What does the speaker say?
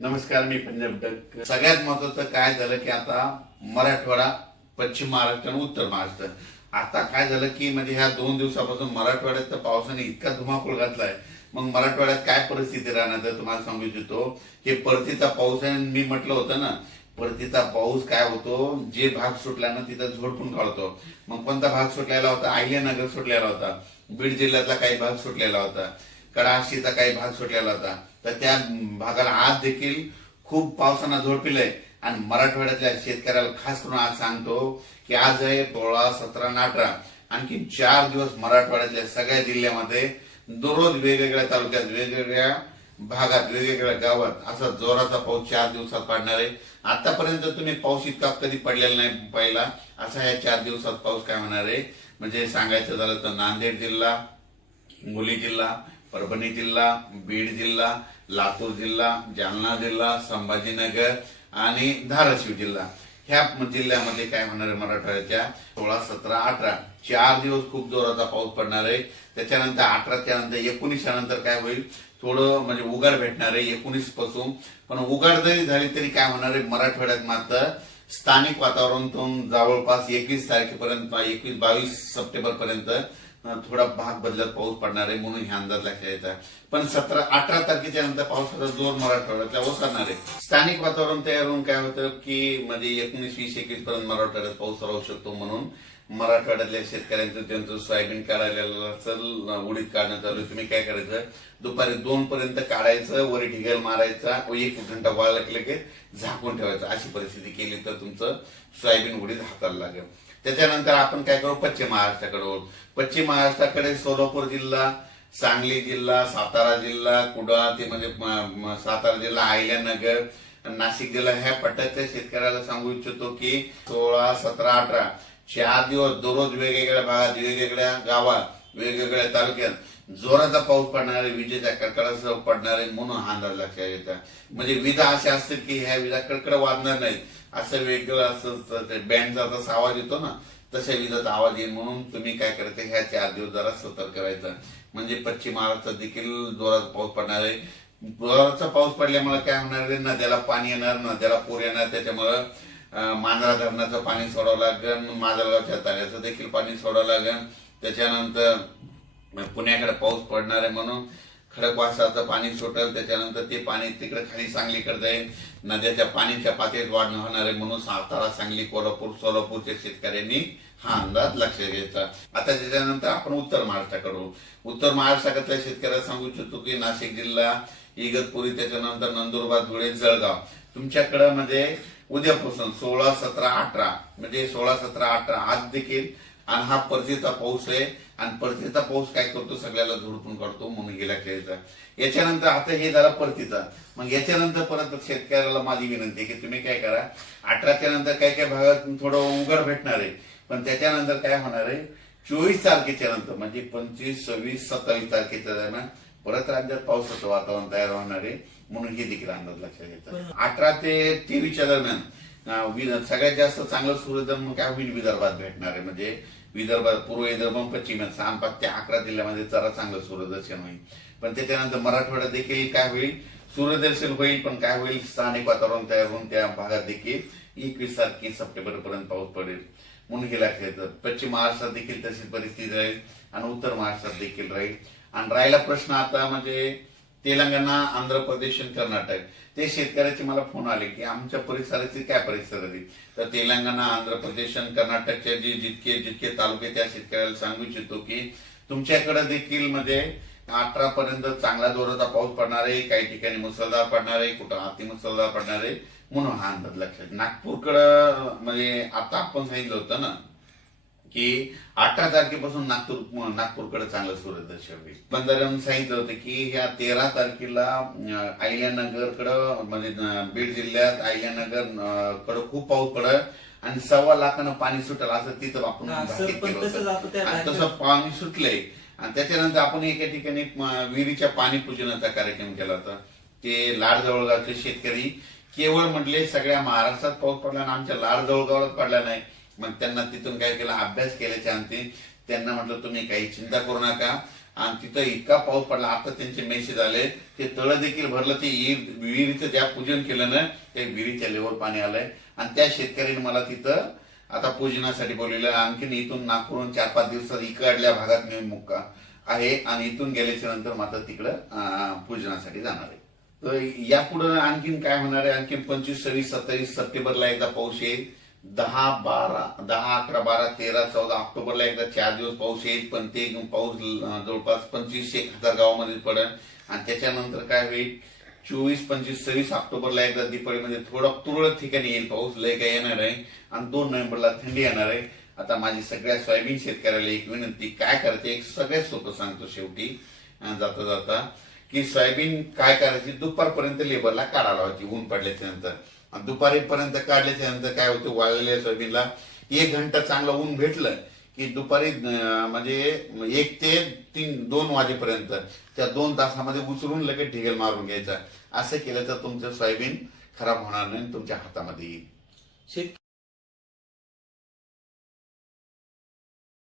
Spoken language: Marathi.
नमस्कार, मी पंजाब डक. सगळ्यात महत्वाचं काय झालं की आता मराठवाडा, पश्चिम महाराष्ट्र आणि उत्तर महाराष्ट्र, आता काय झालं की म्हणजे ह्या 2 दिवसापासून मराठवाड्यात तर पावसाने इतका धुमाकूळ घातलाय. मग मराठवाड्यात काय परिस्थिती राहणार तर तुम्हाला सांगू इच्छितो. हे परतीचा पाऊस आहे. मी म्हटलं होतं ना, परतीचा पाऊस काय होतो, जे भाग सुटला ना तिथं झोडपून काढतो. मग कोणता भाग सुटलेला होता? अहिल्यानगर सुटलेला होता, बीड जिल्ह्यातला काही भाग सुटलेला होता, कडाशीचा काही भाग सुटलेला होता. तर त्या भागाला आज देखील खूप पावसानं झोडपिलंय. आणि मराठवाड्यातल्या शेतकऱ्याला खास करून आज सांगतो की आज आहे 16, 17 आणि 18, आणखी 4 दिवस मराठवाड्यातल्या सगळ्या जिल्ह्यामध्ये दररोज वेगवेगळ्या तालुक्यात, वेगवेगळ्या भागात, वेगवेगळ्या गावात असा जोराचा पाऊस 4 दिवसात पडणार आहे. आतापर्यंत तुम्ही पाऊस इतका कधी पडलेला नाही पहिला, असा या 4 दिवसात पाऊस काय होणार आहे. म्हणजे सांगायचं झालं तर नांदेड जिल्हा, हिंगोली जिल्हा, परभणी जिल्हा, बीड जिल्हा, लातूर जिल्हा, जालना जिल्हा, संभाजीनगर आणि धाराशिव जिल्हा, ह्या जिल्ह्यामध्ये काय होणार आहे, मराठवाड्याच्या 16, 17, 18 4 दिवस खूप जोराचा पाऊस पडणार आहे. त्याच्यानंतर 18 त्यानंतर 19 नंतर काय होईल, थोडं म्हणजे उघाड भेटणार आहे 19 पासून. पण उघाड जरी झाली तरी काय होणार आहे, मराठवाड्यात मात्र स्थानिक वातावरणातून जवळपास 21 तारखेपर्यंत, 21-22 सप्टेंबर पर्यंत थोडा भाग बदलत पाऊस पडणार आहे, म्हणून हा अंदाज लक्षात येतात. पण 17-18 तारखेच्या नंतर पावसाचा जोर मराठवाड्यातल्या ओसरणार आहे. स्थानिक वातावरण तयार होऊन काय होतं की म्हणजे 19, 20, 21 पर्यंत मराठवाड्यात पाऊस राहू शकतो. म्हणून मराठवाड्यातल्या शेतकऱ्यांचं त्यांचं सोयाबीन काढायला असेल, उडीद काढणं चालू. तुम्ही काय करायचं, दुपारी 2 पर्यंत काढायचं, वरी ढिगल मारायचा, 1 घंटा वाळला की झाकून ठेवायचं. अशी परिस्थिती केली तर तुमचं सोयाबीन उडीद हाताला लागेल. त्याच्यानंतर आपण काय करू, पश्चिम महाराष्ट्राकडे. पश्चिम महाराष्ट्राकडे सोलापूर जिल्हा, सांगली जिल्हा, सातारा जिल्हा, कुडाळ ते म्हणजे सातारा जिल्हा, अहिल्यानगर, नाशिक जिल्हा, ह्या पट्ट्यातल्या शेतकऱ्याला सांगू इच्छितो की 16, 17, 18 4 दिवस दररोज वेगवेगळ्या भागात, वेगवेगळ्या गावात, वेगवेगळ्या तालुक्यात जोराचा पाऊस पडणार आहे, विजेच्या कडकडासह पडणार आहे, म्हणून हा अंदाज लक्षात येतात. म्हणजे विजा अशा असतील की ह्या विजा कडकड वाजणार नाहीत, असं वेगळं असं बँडचा जसा आवाज येतो ना, तशा विजाचा आवाज येईल. म्हणून तुम्ही काय करायचं, ह्या 4 दिवस जरा सतर्क राहायचं. म्हणजे पश्चिम महाराष्ट्रात देखील जोराचा पाऊस पडणार आहे. जोराचा पाऊस पडल्यामुळे काय होणार आहे, नद्याला पाणी येणार, नद्याला पूर येणार. त्याच्यामुळे मांजरा धरणाचं पाणी सोडावं लागेल, माजलगावच्या तळ्याचं देखील पाणी सोडावं लागेल. त्याच्यानंतर पुण्याकडे पाऊस पडणार आहे म्हणून खडकवासलाचं पाणी सुटेल. त्याच्यानंतर ते पाणी तिकडे खाली सांगलीकडे जाईल. नद्याच्या पाण्याच्या पातळीत वाढ होणार आहे, म्हणून सातारा, सांगली, कोल्हापूर, सोलापूरच्या शेतकऱ्यांनी हा अंदाज लक्षात घ्यायचा. आता त्याच्यानंतर आपण उत्तर महाराष्ट्राकडे. उत्तर महाराष्ट्रातल्या शेतकऱ्याला सांगू इच्छितो की नाशिक जिल्हा, इगतपुरी, त्याच्यानंतर नंदुरबार, धुळे, जळगाव, तुमच्याकडे म्हणजे उद्यापासून 16, 17, 18 म्हणजे 16, 17, 18 आज देखील. आणि हा परतीचा पाऊस आहे. आणि परतीचा पाऊस काय करतो, सगळ्याला झोडपून काढतो, म्हणून गेला खेळायचा. याच्यानंतर आता हे झाला परतीचा. मग याच्यानंतर परत शेतकऱ्याला माझी विनंती आहे की तुम्ही काय करा, 18च्या नंतर काय काय भागात थोडं उघड भेटणार आहे. पण त्याच्यानंतर काय होणार आहे, 24 तारखेच्या नंतर म्हणजे 25, 26, 27 तारखेच्या दरम्यान परत राज्यात पावसाचं वातावरण तयार होणार आहे, म्हणून हे देखील अंदाज लक्षात घेतात. 18 ते 23च्या दरम्यान सगळ्यात जास्त चांगलं सूर्यदर्शन काय होईल, विदर्भात भेटणार आहे. म्हणजे विदर्भात, पूर्व विदर्भ, पश्चिम 6 ते 11 जिल्ह्यामध्ये जरा चांगलं सूर्यदर्शन होईल. पण त्याच्यानंतर मराठवाड्यात देखील काय होईल, सूर्यदर्शन होईल. पण काय होईल, स्थानिक वातावरण तयार होऊन त्या भागात देखील 21 तारखे सप्टेंबर पर्यंत पाऊस पडेल, म्हणून हे लक्षात येतं. पश्चिम महाराष्ट्रात देखील तशीच परिस्थिती राहील आणि उत्तर महाराष्ट्रात देखील राहील. आणि राहिला प्रश्न आता म्हणजे तेलंगणा, आंध्र प्रदेश आणि कर्नाटक, ते शेतकऱ्याचे मला फोन आले की आमच्या परिसराची काय परिस्थिती. तर तेलंगणा, आंध्र प्रदेश आणि कर्नाटकचे जे जितके तालुके, त्या शेतकऱ्याला सांगू इच्छितो की तुमच्याकडे देखील म्हणजे 18 पर्यंत चांगला जोराचा पाऊस पडणार आहे. काही ठिकाणी मुसळधार पडणार आहे, कुठं अति मुसळधार पडणार आहे, म्हणून हा अंदाज लक्षात. नागपूरकडं म्हणजे आता आपण सांगितलं होतं ना की 18 तारखेपासून नागपूरकडे चांगलं सूर्यदर्शन होईल. बंधाऱ्यानं सांगितलं होतं की ह्या 13 तारखेला अहिल्यानगरकडं म्हणजे बीड जिल्ह्यात अहिल्यानगर कडे खूप पाऊस पडेल आणि 1.25 लाखानं पाणी सुटेल, असं तिथं आपण तसं पाणी सुटलंय. आणि त्याच्यानंतर आपण एका ठिकाणी विहिरीच्या पाणी पूजनाचा कार्यक्रम केला होता. ते लाडजवळगावचे शेतकरी केवळ म्हटले सगळ्या महाराष्ट्रात पाऊस पडला आणि आमच्या लाडजवळगावात पडला नाही. मग त्यांना तिथून काय केलं, अभ्यास केल्याच्या अंती त्यांना म्हटलं तुम्ही काही चिंता करू नका, आणि तिथं इतका पाऊस पडला. आता त्यांचे मेसेज आले, ते तळं देखील भरलं, ते विहिरीचं ज्या पूजन केलं ना ते विहिरीच्या लेवल पाणी आलंय. आणि त्या शेतकऱ्यांनी मला तिथं आता पूजनासाठी बोलवलं. आणखीन इथून नागपूरहून 4-5 दिवसात इकडल्या भागात मी मुक्का आहे आणि इथून गेल्याच्या नंतर मात्र तिकडं पूजनासाठी जाणार आहे. तर यापुढे आणखीन काय होणार आहे, आणखीन 25, 26, 27 सप्टेंबरला एकदा पाऊस येईल. 10, 11, 12, 13, 14 ऑक्टोबरला एकदा 4 दिवस पाऊस येईल. पण ते पाऊस जवळपास 2500 गावामध्ये पडेल. आणि त्याच्यानंतर काय होईल, 24, 25, 26 ऑक्टोबरला एकदा दिवाळीमध्ये थोडा तुरळक ठिकाणी येईल पाऊस, लय काय येणार आहे. आणि 2 नोव्हेंबरला थंडी येणार आहे. आता माझी सगळ्या सोयाबीन शेतकऱ्याला एक विनंती, काय करायचं एक सगळ्यात सोपं सांगतो शेवटी जाता जाता, की सोयाबीन काय करायची, दुपारपर्यंत लेबरला काढायला लावायची ऊन पडल्याच्या नंतर. दुपारीपर्यंत काढल्याच्या नंतर काय होतं, वाळलेल्या सोयाबीनला 1 घंटा चांगलं ऊन भेटलं की दुपारी म्हणजे 1 ते 2 वाजेपर्यंत त्या 2 तासामध्ये उचलून लगेच ढिगल मारून घ्यायचा. असं केलं तर तुमचं सोयाबीन खराब होणार नाही, तुमच्या हातामध्ये येईल.